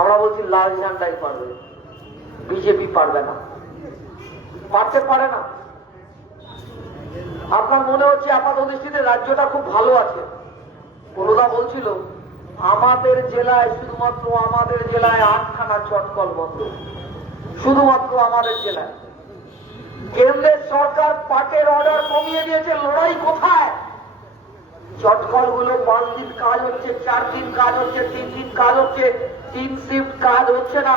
আমরা বলছি লাল ঝান্ডাই পারবে, বিজেপি পারবে না, পারতে পারে না। আপনার মনে হচ্ছে আপাত দৃষ্টিতে রাজ্যটা খুব ভালো আছে। কোনদা বলছিল আমাদের জেলায়, শুধুমাত্র আমাদের জেলায় 8খানা চটকল বন্ধ, শুধুমাত্র আমাদের জেলায়। কেন্দ্রের সরকার পাটের অর্ডার কমিয়ে দিয়েছে, লড়াই কোথায়? চটকল গুলো 5 দিন কাজ হচ্ছে, 4 দিন কাজ হচ্ছে, 3 দিন কাজ হচ্ছে, 3 শিফট কাজ হচ্ছে না।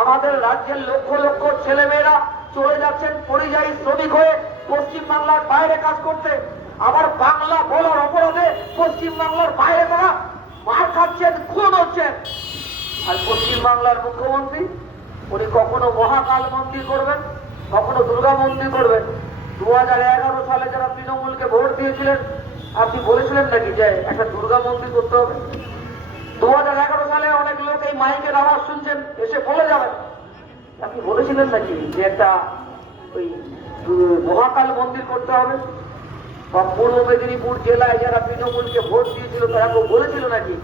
আমাদের রাজ্যের লক্ষ লক্ষ ছেলেমেয়েরা চলে যাচ্ছেন পরিযায়ী শ্রমিক হয়ে পশ্চিমবাংলার বাইরে কাজ করতে। আবার বাংলা বলার অপরাধে পশ্চিমবাংলার বাইরে তারা মার খাচ্ছেন, খুন হচ্ছেন। আর পশ্চিমবাংলার মুখ্যমন্ত্রী উনি কখনো মহাকাল মন্দির করবেন, কখনো দুর্গা মন্দির করবেন। 2011 সালে যারা তৃণমূলকে ভোট দিয়েছিলেন, আপনি বলেছিলেন নাকি যে একটা দুর্গা মন্দির করতে হবে? 2011 সালে অনেক লোক এই মাইকের আওয়াজ শুনছেন, এসে বলে যাবেন, আপনি বলেছিলেন নাকি যে একটা ওই মহাকাল মন্দির করতে হবে? বা পূর্ব মেদিনীপুর জেলায় যারা তৃণমূলকে ভোট দিয়েছিল তারা কেউ বলেছিল নাকি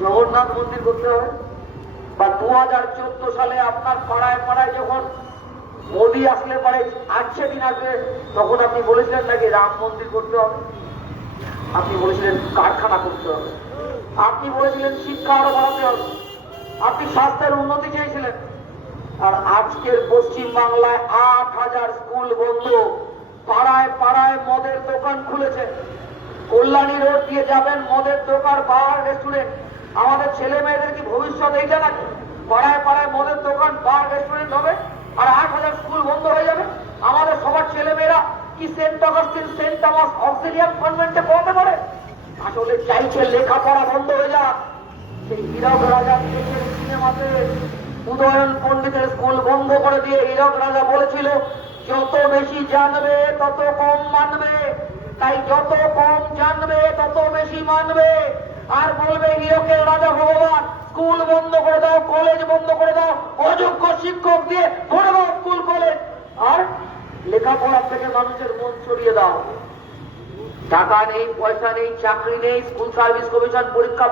জগন্নাথ মন্দির করতে হবে? বা 2014 সালে আপনার পাড়ায় পাড়ায় যখন মোদী আসলে পরে আসছে দিন আসবে, তখন আপনি বলেছিলেন নাকি রাম মন্দির করতে হবে? আপনি বলেছিলেন কারখানা করতে হবে, আপনি বলেছিলেন শিক্ষা আরো বাড়াতে হবে, আপনি স্বাস্থ্যের উন্নতি চেয়েছিলেন। আর আজকের পশ্চিম বাংলায় 8000 স্কুল বন্ধ, পাড়ায় পাড়ায় মদের দোকান খুলেছে। কল্যাণী রোড দিয়ে যাবেন, মদের দোকান, বার, রেস্টুরেন্ট। আমাদের ছেলে মেয়েদের কি ভবিষ্যৎ এইটা নাকি? পাড়ায় পাড়ায় মদের দোকান, বার, রেস্টুরেন্ট হবে আর 8000 স্কুল বন্ধ হয়ে যাবে। আমাদের সবার ছেলে মেয়েরা কি Saint Augustine, Saint Thomas Auxilium কনভেন্টে পড়তে পারে? আসলে চাইছে লেখাপড়া বন্ধ হয়ে যাক। সেই হীরক রাজা সিনেমাতে উদয়ন পণ্ডিতের স্কুল বন্ধ করে দিয়ে হীরক রাজা বলেছিল, যত বেশি জানবে তত কম মানবে, তাই যত কম জানবে তত বেশি মানবে। আর বলবে হীরকের রাজা ভগবান, স্কুল বন্ধ করে দাও, কলেজ বন্ধ করে দাও, অযোগ্য শিক্ষক দিয়ে ভরে দাও স্কুল কলেজ, আর লেখাপড়া থেকে মানুষের মন সরিয়ে দাও। টাকা নেই, পয়সা নেই, চাকরি নেই, স্কুল সার্ভিস কমিশন পরীক্ষা